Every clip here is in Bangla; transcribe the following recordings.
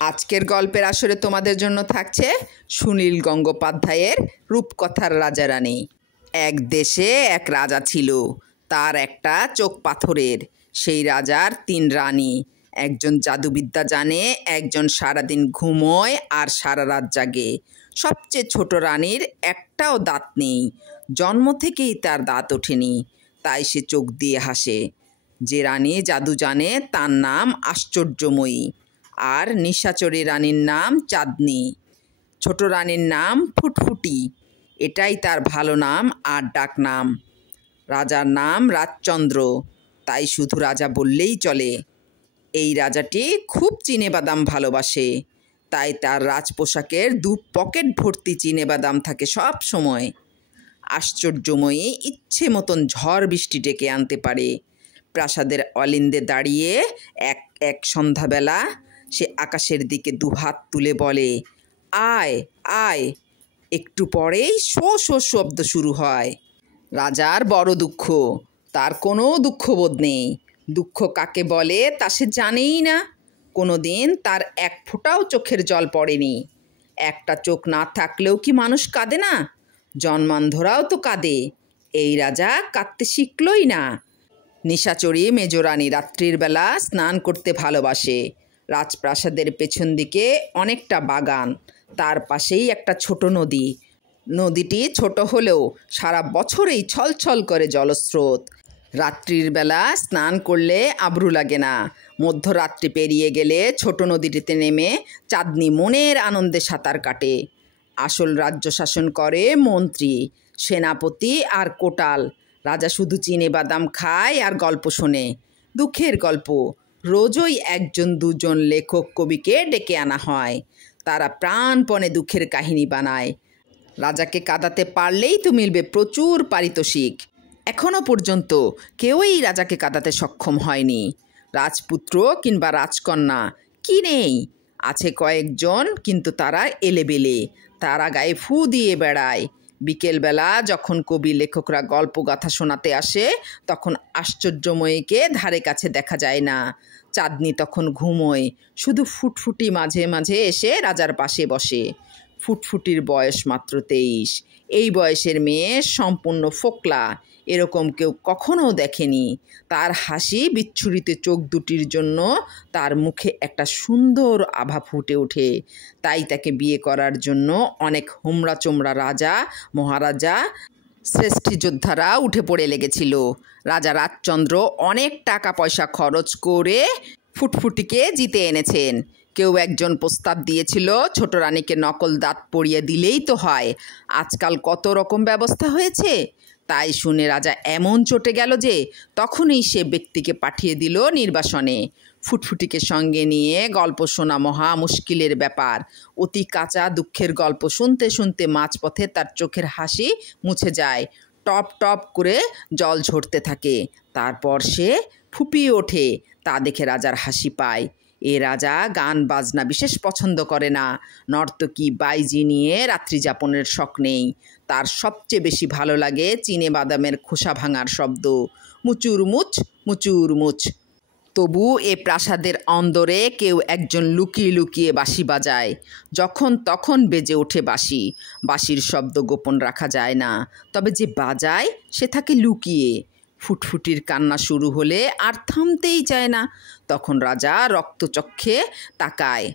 আজকের গল্পের আসরে তোমাদের জন্য থাকছে সুনীল গঙ্গোপাধ্যায়ের রূপকথার রাজা রানী। এক দেশে এক রাজা ছিল, তার একটা চোখ পাথরের। সেই রাজার 3 রানী, একজন জাদুবিদ্যা জানে, একজন সারাদিন ঘুমোয় আর সারা রাত জাগে। সবচেয়ে ছোট রানীর একটাও দাঁত নেই, জন্ম থেকেই তার দাঁত ওঠেনি, তাই সে চোখ দিয়ে হাসে। যে রানী জাদু জানে তার নাম আশ্চর্যময়ী, আর নিশাচরী রানীর নাম চাঁদনি। ছোট রানীর নাম ফুটফুটি, এটাই তার ভালো নাম আর ডাক নাম। রাজার নাম রাজচন্দ্র, তাই শুধু রাজা বললেই চলে। এই রাজাটি খুব চিনেবাদাম ভালোবাসে, তাই তার রাজপোশাকের 2 পকেট ভর্তি চিনেবাদাম থাকে সব সময়। আশ্চর্যময়ী ইচ্ছে মতন ঝড় বৃষ্টি ডেকে আনতে পারে। প্রাসাদের অলিন্দে দাঁড়িয়ে এক এক সন্ধ্যাবেলা সে আকাশের দিকে 2 হাত তুলে বলে, আয় আয়। একটু পরেই শো শো শব্দ শুরু হয়। রাজার বড় দুঃখ, তার কোনো দুঃখবোধ নেই। দুঃখ কাকে বলে তা সে জানেই না। কোনো দিন তার 1 ফোঁটাও চোখের জল পড়েনি। একটা চোখ না থাকলেও কি মানুষ কাঁদে না? জন্মান্ধরাও তো কাঁদে। এই রাজা কাঁদতে শিখলই না। নিশাচরী মেজরানী রাত্রির বেলা স্নান করতে ভালোবাসে। রাজপ্রাসাদের পেছন দিকে অনেকটা বাগান, তার পাশেই একটা ছোট নদী। নদীটি ছোট হলেও সারা বছরেই ছলছল করে জলস্রোত। রাত্রির বেলা স্নান করলে আবরু লাগে না। মধ্যরাত্রি পেরিয়ে গেলে ছোট নদীটিতে নেমে চাঁদনি মনের আনন্দে সাঁতার কাটে। আসল রাজ্য শাসন করে মন্ত্রী, সেনাপতি আর কোটাল। রাজা শুধু চিনেবাদাম খায় আর গল্প শোনে, দুঃখের গল্প। রোজই 1-2জন লেখক কবিকে ডেকে আনা হয়, তারা প্রাণপণে দুঃখের কাহিনী বানায়। রাজাকে কাঁদাতে পারলেই তো মিলবে প্রচুর পারিতোষিক। এখনও পর্যন্ত কেউই রাজাকে কাঁদাতে সক্ষম হয়নি। রাজপুত্র কিংবা রাজকন্যা কি নেই, আছে কয়েকজন, কিন্তু তারা এলেবেলে। তারা গায়ে ফু দিয়ে বেড়ায়। বিকেলবেলা যখন কবি লেখকরা গল্পগাথা শোনাতে আসে, তখন আশ্চর্যময়ীকে ধারে কাছে দেখা যায় না। চাঁদনি তখন ঘুমোয়, শুধু ফুটফুটি মাঝে মাঝে এসে রাজার পাশে বসে। ফুটফুটির বয়স মাত্র 23। এই বয়সের মেয়ে সম্পূর্ণ ফোকলা, এরকম কেউ কখনো দেখেনি। তার হাসি বিচ্ছুরিত চোখ দুটির জন্য তার মুখে একটা সুন্দর আভা ফুটে ওঠে। তাই তাকে বিয়ে করার জন্য অনেক হোমরা চোমরা রাজা, মহারাজা, শ্রেষ্ঠী যোদ্ধারা উঠে পড়ে লেগেছিল। রাজা রাজচন্দ্র অনেক টাকা পয়সা খরচ করে ফুটফুটিকে জিতে এনেছেন। কেউ একজন প্রস্তাব দিয়েছিল, ছোট রানীকে নকল দাঁত পরিয়ে দিলেই তো হয়। আজকাল কত রকম ব্যবস্থা হয়েছে। তাই শুনে রাজা এমন চটে গেল যে তখনই সে ব্যক্তিকে পাঠিয়ে দিল নির্বাসনে। ফুটফুটিকে সঙ্গে নিয়ে গল্প শোনা মহা মুশকিলের ব্যাপার। অতি কাঁচা দুঃখের গল্প শুনতে শুনতে মাঝপথে তার চোখের হাসি মুছে যায়, টপ টপ করে জল ঝরতে থাকে। তারপর সে ফুপিয়ে ওঠে, তা দেখে রাজার হাসি পায়। এ রাজা গান বাজনা বিশেষ পছন্দ করে না, নর্তকী বাইজি নিয়ে রাত্রি যাপনের শখ নেই। তার সবচেয়ে বেশি ভালো লাগে চিনেবাদামের খোসা ভাঙার শব্দ, মুচুর মুচ মুচুর মুচ। তবু এ প্রাসাদের অন্দরে কেউ একজন লুকিয়ে লুকিয়ে বাঁশি বাজায়। যখন তখন বেজে ওঠে বাঁশি। বাঁশির শব্দ গোপন রাখা যায় না, তবে যে বাজায় সে থাকে লুকিয়ে। ফুটফুটির কান্না শুরু হলে আর থামতেই চায় না। তখন রাজা রক্তচক্ষে তাকায়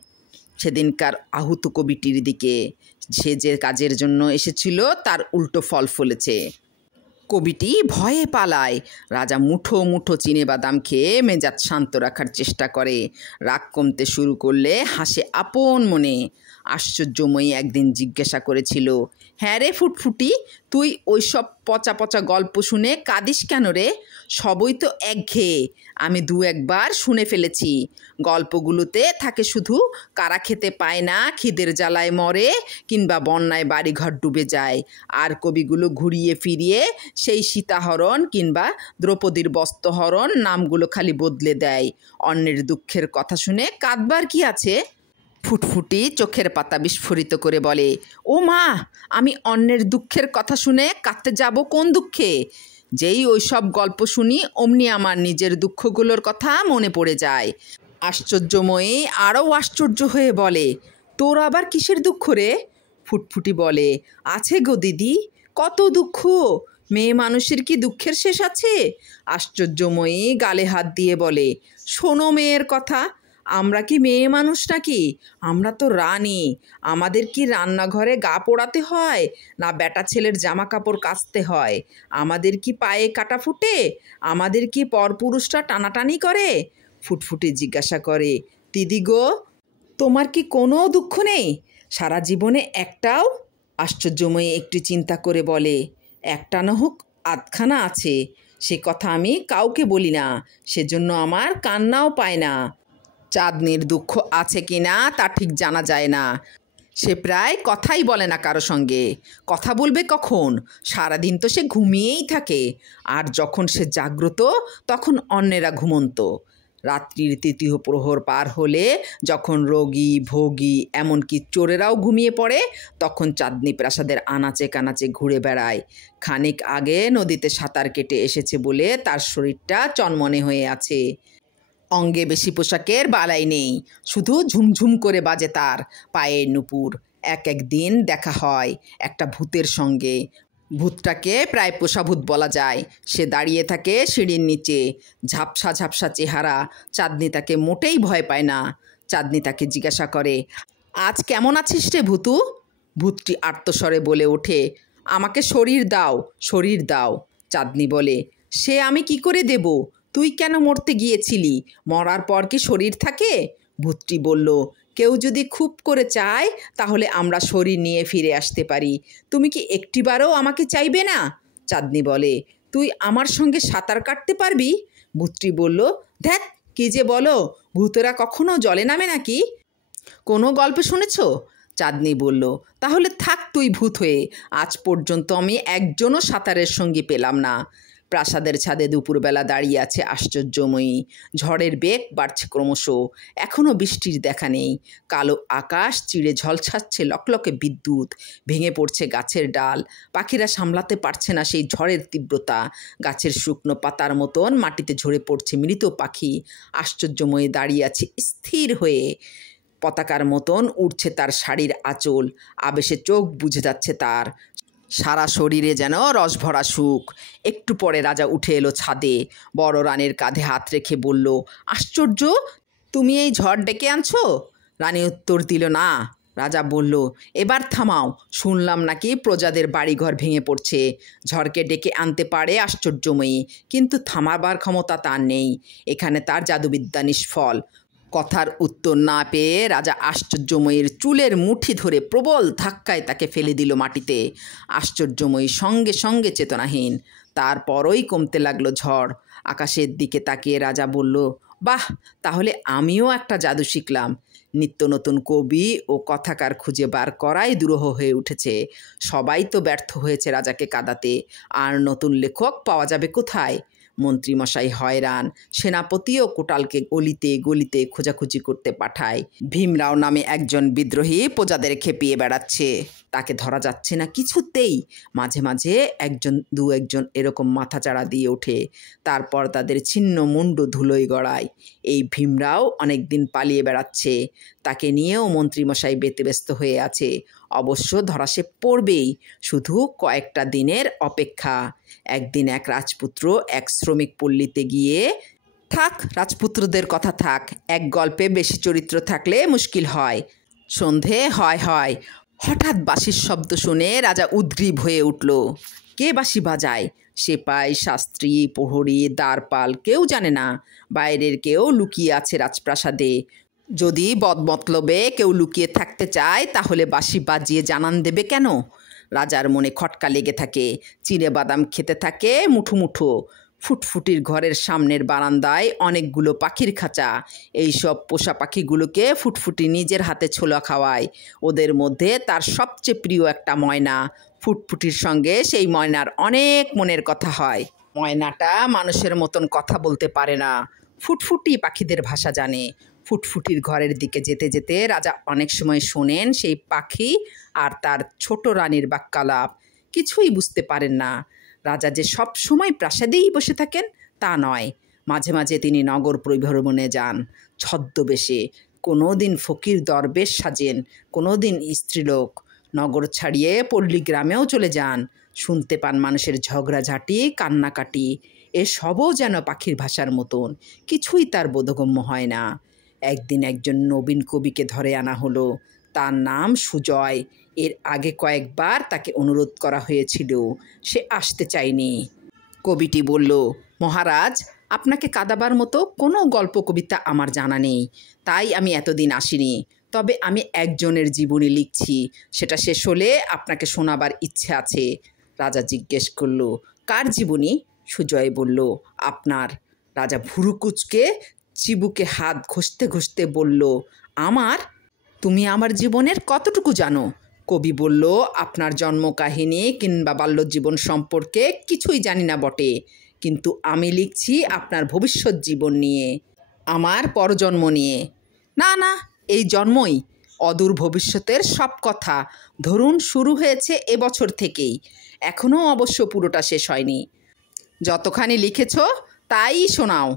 সেদিনকার আহত কবিটির দিকে। সে যে কাজের জন্য এসেছিল তার উল্টো ফল ফলেছে। কবিটি ভয়ে পালায়। রাজা মুঠো মুঠো চিনেবাদাম খেয়ে মেজাজ শান্ত রাখার চেষ্টা করে। রাগ কমতে শুরু করলে হাসে আপন মনে। আশ্চর্যময়ী একদিন জিজ্ঞাসা করেছিল, হ্যাঁ রে ফুটফুটি, তুই ওইসব পচা পচা গল্প শুনে কাঁদিস কেন রে? সবই তো একঘেয়ে। আমি 2-1বার শুনে ফেলেছি। গল্পগুলোতে থাকে শুধু কারা খেতে পায় না, খিদের জ্বালায় মরে, কিংবা বন্যায় বাড়িঘর ডুবে যায়। আর কবিগুলো ঘুরিয়ে ফিরিয়ে সেই সীতাহরণ কিংবা দ্রৌপদীর বস্ত্রহরণ নামগুলো খালি বদলে দেয়। অন্যের দুঃখের কথা শুনে কাঁদবার কি আছে? ফুটফুটি চোখের পাতা বিস্ফোরিত করে বলে, ও মা, আমি অন্যের দুঃখের কথা শুনে কাঁদতে যাব কোন দুঃখে? যেই ওই সব গল্প শুনি অমনি আমার নিজের দুঃখগুলোর কথা মনে পড়ে যায়। আশ্চর্যময়ী আরও আশ্চর্য হয়ে বলে, তোর আবার কিসের দুঃখ রে? ফুটফুটি বলে, আছে গো দিদি, কত দুঃখ। মেয়ে মানুষের কি দুঃখের শেষ আছে? আশ্চর্যময়ী গালে হাত দিয়ে বলে, শোনো মেয়ের কথা, আমরা কি মেয়ে মানুষ নাকি? আমরা তো রানী। আমাদের কি রান্নাঘরে গা পোড়াতে হয়, না বেটা ছেলের জামা কাপড় কাচতে হয়? আমাদের কি পায়ে কাটা ফুটে? আমাদের কি পরপুরুষরা টানাটানি করে? ফুটফুটি জিজ্ঞাসা করে, দিদি গো, তোমার কি কোনো দুঃখ নেই সারা জীবনে একটাও? আশ্চর্যময়ী একটু চিন্তা করে বলে, একটা না হোক আধখানা আছে, সে কথা আমি কাউকে বলি না, সেজন্য আমার কান্নাও পায় না। চাঁদনির দুঃখ আছে কি না তা ঠিক জানা যায় না, সে প্রায় কথাই বলে না কারো সঙ্গে। কথা বলবে কখন? সারাদিন তো সে ঘুমিয়েই থাকে, আর যখন সে জাগ্রত তখন অন্যেরা ঘুমন্ত। রাত্রির তৃতীয় প্রহর পার হলে যখন রোগী ভোগী এমনকি চোরেরাও ঘুমিয়ে পড়ে, তখন চাঁদনি প্রাসাদের আনাচে কানাচে ঘুরে বেড়ায়। খানিক আগে নদীতে সাঁতার কেটে এসেছে বলে তার শরীরটা চনমনে হয়ে আছে। অঙ্গে বেশি পোশাকের বালাই নেই, শুধু ঝুমঝুম করে বাজে তার পায়ের নুপুর। এক এক দিন দেখা হয় একটা ভূতের সঙ্গে। ভূতটাকে প্রায় পোষাভূত বলা যায়। সে দাঁড়িয়ে থাকে সিঁড়ির নিচে, ঝাপসা ঝাপসা চেহারা। চাঁদনি তাকে মোটেই ভয় পায় না। চাঁদনি তাকে জিজ্ঞাসা করে, আজ কেমন আছিস রে ভূতু? ভূতটি আর্তস্বরে বলে ওঠে, আমাকে শরীর দাও, শরীর দাও। চাঁদনি বলে, সে আমি কি করে দেব? তুই কেন মরতে গিয়েছিলি? মরার পর কি শরীর থাকে? ভূতটি বলল, কেউ যদি খুব করে চায় তাহলে আমরা শরীর নিয়ে ফিরে আসতে পারি। তুমি কি একটিবারও আমাকে চাইবে না? চাঁদনি বলে, তুই আমার সঙ্গে সাঁতার কাটতে পারবি? ভূতটি বলল, ধ্যাৎ, কি যে বলো, ভূতেরা কখনো জলে নামে নাকি? কোনো গল্প শুনেছ? চাঁদনি বলল, তাহলে থাক তুই ভূত হয়ে। আজ পর্যন্ত আমি একজনও সাঁতারের সঙ্গী পেলাম না। প্রাসাদের ছাদে দুপুরবেলা দাঁড়িয়ে আছে আশ্চর্যময়ী। ঝড়ের বেগ বাড়ছে ক্রমশ, এখনও বৃষ্টির দেখা নেই। কালো আকাশ চিড়ে ঝলসাচ্ছে লকলকে বিদ্যুৎ, ভেঙে পড়ছে গাছের ডাল। পাখিরা সামলাতে পারছে না সেই ঝড়ের তীব্রতা। গাছের শুকনো পাতার মতন মাটিতে ঝরে পড়ছে মৃত পাখি। আশ্চর্যময়ী দাঁড়িয়ে আছে স্থির হয়ে। পতাকার মতন উড়ছে তার শাড়ির আঁচল, আবেশে চোখ বুজে যাচ্ছে তার। সারা শরীরে যেন রসভরা সুখ। একটু পরে রাজা উঠে এলো ছাদে, বড় রানীর কাঁধে হাত রেখে বলল, আশ্চর্য, তুমি এই ঝড় ডেকে আনছো? রানী উত্তর দিল না। রাজা বলল, এবার থামাও, শুনলাম নাকি প্রজাদের বাড়িঘর ভেঙে পড়ছে। ঝড়কে ডেকে আনতে পারে আশ্চর্যময়ী, কিন্তু থামাবার ক্ষমতা তার নেই। এখানে তার জাদুবিদ্যা নিষ্ফল। কথার উত্তর না পেয়ে রাজা আশ্চর্যময়ীর চুলের মুঠি ধরে প্রবল ধাক্কায় তাকে ফেলে দিল মাটিতে। আশ্চর্যময়ী সঙ্গে সঙ্গে চেতনাহীন। তারপরই কমতে লাগলো ঝড়। আকাশের দিকে তাকিয়ে রাজা বলল, বাহ, তাহলে আমিও একটা জাদু শিখলাম। নিত্য নতুন কবি ও কথাকার খুঁজে বার করাই দুরূহ হয়ে উঠেছে। সবাই তো ব্যর্থ হয়েছে রাজাকে কাঁদাতে, আর নতুন লেখক পাওয়া যাবে কোথায়? মন্ত্রীমশাই হয়রান। সেনাপতিও কোটালকে গলিতে গলিতে খোঁজাখুঁজি করতে পাঠায়। ভীমরাও নামে একজন বিদ্রোহী প্রজাদের খেপিয়ে বেড়াচ্ছে, তাকে ধরা যাচ্ছে না কিছুতেই। মাঝে মাঝে দু একজন এরকম মাথাচাড়া দিয়ে ওঠে, তারপর তাদের ছিন্ন মুন্ডু ধুলোয় গড়ায়। এই ভীমরাও অনেক দিন পালিয়ে বেড়াচ্ছে, তাকে নিয়েও মন্ত্রীমশাই ব্যতিব্যস্ত হয়ে আছে। অবশ্য ধরা সে পড়বেই, শুধু কয়েকটা দিনের অপেক্ষা। একদিন এক রাজপুত্র এক শ্রমিক পল্লীতে গিয়ে, থাক রাজপুত্রদের কথা থাক, এক গল্পে বেশি চরিত্র থাকলে মুশকিল হয়। সন্ধে হয়, হঠাৎ বাঁশির শব্দ শুনে রাজা উদ্গ্রীব হয়ে উঠল। কে বাঁশি বাজায়? সেপাই, শাস্ত্রী, প্রহরী, দ্বারপাল কেউ জানে না। বাইরের কেউ লুকিয়ে আছে রাজপ্রাসাদে। যদি বদমতলবে কেউ লুকিয়ে থাকতে চায় তাহলে বাঁশি বাজিয়ে জানান দেবে কেন? রাজার মনে খটকা লেগে থাকে। চিড়ে বাদাম খেতে থাকে মুঠো মুঠো। ফুটফুটির ঘরের সামনের বারান্দায় অনেকগুলো পাখির খাঁচা। এইসব পোষা পাখিগুলোকে ফুটফুটি নিজের হাতে ছোলা খাওয়ায়। ওদের মধ্যে তার সবচেয়ে প্রিয় একটা ময়না। ফুটফুটির সঙ্গে সেই ময়নার অনেক মনের কথা হয়। ময়নাটা মানুষের মতন কথা বলতে পারে না, ফুটফুটি পাখিদের ভাষা জানে। ফুটফুটির ঘরের দিকে যেতে যেতে রাজা অনেক সময় শোনেন সেই পাখি আর তার ছোট রানীর বাক্যালাপ। কিছুই বুঝতে পারেন না। রাজা যে সব সময় প্রাসাদেই বসে থাকেন তা নয়, মাঝে মাঝে তিনি নগর পরিভ্রমণে যান। ছদ্মবেশে, কোনো দিন ফকির দরবেশ সাজেন, কোনো দিন স্ত্রীলোক। নগর ছাড়িয়ে পল্লী গ্রামেও চলে যান, শুনতে পান মানুষের ঝগড়াঝাঁটি, কান্নাকাটি। এসবও যেন পাখির ভাষার মতন, কিছুই তার বোধগম্য হয় না। একদিন একজন নবীন কবিকে ধরে আনা হলো, তার নাম সুজয়। এর আগে কয়েকবার তাকে অনুরোধ করা হয়েছিল, সে আসতে চায়নি। কবিটি বলল, মহারাজ, আপনাকে কাঁদাবার মতো কোনো গল্প কবিতা আমার জানা নেই, তাই আমি এতদিন আসিনি। তবে আমি একজনের জীবনী লিখছি, সেটা শেষ হলে আপনাকে শোনাবার ইচ্ছে আছে। রাজা জিজ্ঞেস করল, কার জীবনী? সুজয় বলল, আপনার। রাজা ভুরু কুঁচকে চিবুকে হাত ঘষতে ঘষতে বলল, আমার? তুমি আমার জীবনের কতটুকু জানো? কবি বলল, আপনার জন্মকাহিনী কিংবা বাল্যজীবন সম্পর্কে কিছুই জানি না বটে, কিন্তু আমি লিখছি আপনার ভবিষ্যৎ জীবন নিয়ে, আমার পরজন্ম নিয়ে। না না, এই জন্মই, অদূর ভবিষ্যতের সব কথা। ধরুন শুরু হয়েছে এবছর থেকেই, এখনও অবশ্য পুরোটা শেষ হয়নি। যতখানি লিখেছ তাই শোনাও।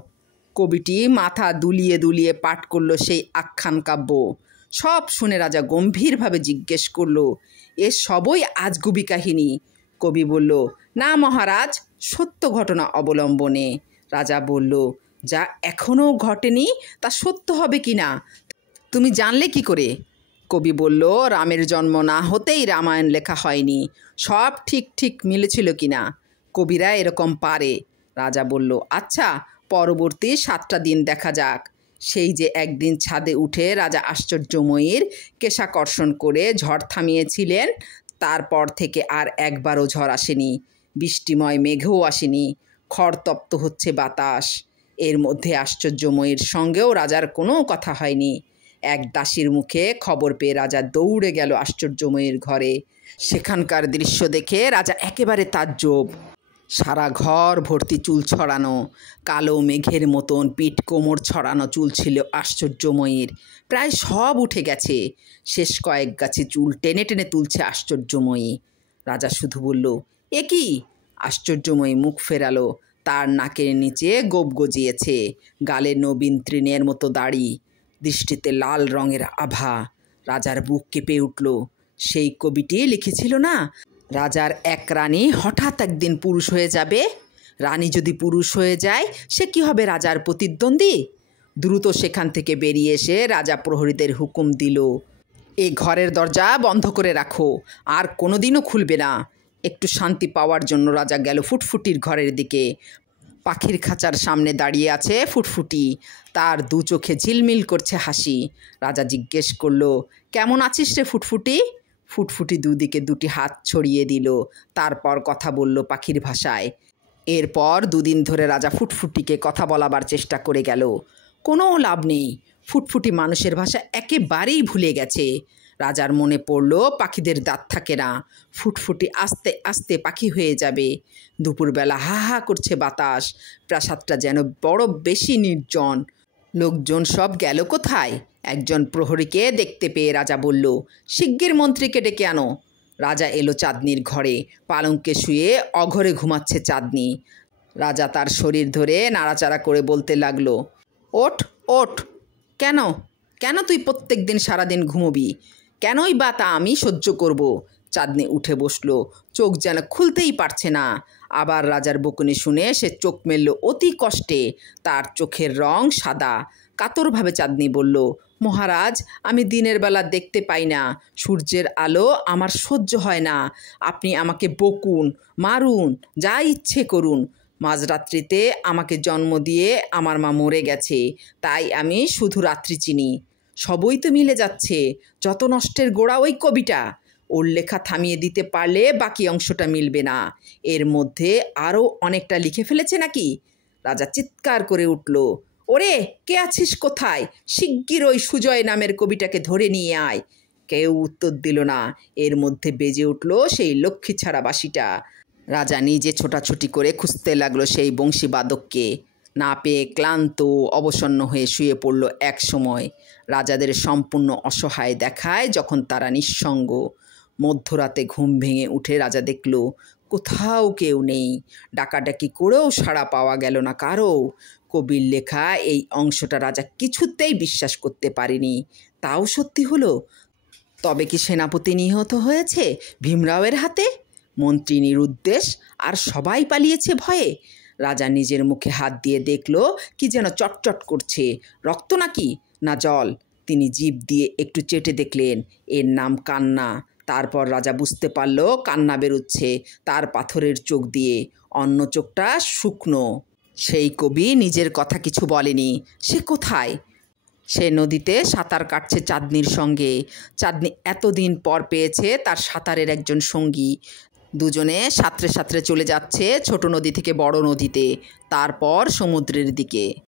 কবিটি মাথা দুলিয়ে দুলিয়ে পাঠ করল সেই আখ্যান কাব্য। সব শুনে রাজা গম্ভীরভাবে জিজ্ঞেস করল, এ সবই আজগুবি কাহিনী? কবি বলল, না মহারাজ, সত্য ঘটনা অবলম্বনে। রাজা বলল, যা এখনও ঘটেনি তা সত্য হবে কি না তুমি জানলে কি করে? কবি বলল, রামের জন্ম না হতেই রামায়ণ লেখা হয়নি, সব ঠিক ঠিক মিলেছিল কি না? কবিরা এরকম পারে। রাজা বলল, আচ্ছা, পরবর্তী 7টা দিন দেখা যাক। সেই যে একদিন ছাদে উঠে রাজা আশ্চর্যময়ীর কেশাকর্ষণ করে ঝড় থামিয়েছিলেন, তারপর থেকে আর একবারও ঝড় আসেনি, বৃষ্টিময় মেঘও আসেনি, খড়তপ্ত হচ্ছে বাতাস। এর মধ্যে আশ্চর্যময়ীর সঙ্গেও রাজার কোনো কথা হয়নি। এক দাসীর মুখে খবর পেয়ে রাজা দৌড়ে গেল আশ্চর্যময়ীর ঘরে। সেখানকার দৃশ্য দেখে রাজা একেবারে তাজ্জব। সারা ঘর ভর্তি চুল ছড়ানো, কালো মেঘের মতন পিঠ কোমর ছড়ানো চুল ছিল আশ্চর্যময়ীর, প্রায় সব উঠে গেছে। শেষ কয়েক গাছে চুল টেনে টেনে তুলছে আশ্চর্যময়ী। রাজা শুধু বলল, এ কি? আশ্চর্যময়ী মুখ ফেরালো। তার নাকের নিচে গোপ গজিয়েছে, গালে নবীন তৃণের মতো দাড়ি, দৃষ্টিতে লাল রঙের আভা। রাজার বুক কেঁপে উঠল। সেই কবিটি লিখেছিল না, রাজার এক রানী হঠাৎ একদিন পুরুষ হয়ে যাবে। রানী যদি পুরুষ হয়ে যায়, সে কি হবে রাজার প্রতিদ্বন্দ্বী? দ্রুত সেখান থেকে বেরিয়ে এসে রাজা প্রহরীদের হুকুম দিল, এ ঘরের দরজা বন্ধ করে রাখো, আর কোনোদিনও খুলবে না। একটু শান্তি পাওয়ার জন্য রাজা গেল ফুটফুটির ঘরের দিকে। পাখির খাঁচার সামনে দাঁড়িয়ে আছে ফুটফুটি, তার দু চোখে ঝিলমিল করছে হাসি। রাজা জিজ্ঞেস করল, কেমন আছিস রে ফুটফুটি? ফুটফুটি দুদিকে দুটি হাত ছড়িয়ে দিল, তারপর কথা বলল পাখির ভাষায়। এরপর 2 দিন ধরে রাজা ফুটফুটিকে কথা বলাবার চেষ্টা করে গেল, কোনো লাভ নেই। ফুটফুটি মানুষের ভাষা একেবারেই ভুলে গেছে। রাজার মনে পড়ল পাখিদের দাঁত থাকে না, ফুটফুটি আস্তে আস্তে পাখি হয়ে যাবে। দুপুরবেলা হা হা করছে বাতাস, প্রাসাদটা যেন বড় বেশি নির্জন। লোকজন সব গেল কোথায়? একজন প্রহরীকে দেখতে পেয়ে রাজা বলল, শিগগির মন্ত্রীকে ডেকে আনো। রাজা এলো চাঁদনির ঘরে, পালঙ্কে শুয়ে অঘরে ঘুমাচ্ছে চাঁদনি। রাজা তার শরীর ধরে নাড়াচাড়া করে বলতে লাগলো, ওঠ ওঠ। কেন কেন তুই প্রত্যেক দিন সারাদিন ঘুমোবি? কেনই বা তা আমি সহ্য করব? চাঁদনি উঠে বসলো, চোখ যেন খুলতেই পারছে না। আবার রাজার বকুনি শুনে সে চোখ মেলল অতি কষ্টে। তার চোখের রং সাদা। কাতরভাবে চাঁদনি বলল, মহারাজ, আমি দিনের বেলা দেখতে পাই না, সূর্যের আলো আমার সহ্য হয় না। আপনি আমাকে বকুন, মারুন, যা ইচ্ছে করুন। মাঝরাত্রিতে আমাকে জন্ম দিয়ে আমার মা মরে গেছে, তাই আমি শুধু রাত্রি চিনি। সবই তো মিলে যাচ্ছে, যত নষ্টের গোড়া ওই কবিটা। ওর লেখা থামিয়ে দিতে পারলে বাকি অংশটা মিলবে না। এর মধ্যে আরও অনেকটা লিখে ফেলেছে নাকি? রাজা চিৎকার করে উঠল, ওরে, কে আছিস কোথায়? শিগগির ওই সুজয় নামের কবিটাকে ধরে নিয়ে আয়। কেউ উত্তর দিল না। এর মধ্যে বেজে উঠল সেই লক্ষ্মী ছাড়া বাঁশিটা। রাজা নিজে ছোটাছুটি করে খুঁজতে লাগলো সেই বংশীবাদককে। না পেয়ে ক্লান্ত অবসন্ন হয়ে শুয়ে পড়ল। এক সময় রাজাদের সম্পূর্ণ অসহায় দেখায় যখন তারা নিঃসঙ্গ। মধ্যরাতে ঘুম ভেঙে উঠে রাজা দেখল কোথাও কেউ নেই। ডাকাডাকি করেও সাড়া পাওয়া গেল না কারও। কবির লেখা এই অংশটা রাজা কিছুতেই বিশ্বাস করতে পারেনি। তাও সত্যি হলো। তবে কি সেনাপতি নিহত হয়েছে ভীমরাওয়ের হাতে? মন্ত্রী নিরুদ্দেশ, আর সবাই পালিয়েছে ভয়ে। রাজা নিজের মুখে হাত দিয়ে দেখল কি যেন চটচট করছে। রক্ত নাকি, না জল? তিনি জিভ দিয়ে একটু চেটে দেখলেন, এর নাম কান্না। তারপর রাজা বুঝতে পারল কান্না বেরোচ্ছে তার পাথরের চোখ দিয়ে, অন্য চোখটা শুকনো। সেই কবি নিজের কথা কিছু বলেনি। সে কোথায়? সে নদীতে সাঁতার কাটছে চাঁদনির সঙ্গে। চাঁদনি এতদিন পর পেয়েছে তার সাঁতারের একজন সঙ্গী। দুজনে সাঁতরে সাঁতরে চলে যাচ্ছে ছোট নদী থেকে বড় নদীতে, তারপর সমুদ্রের দিকে।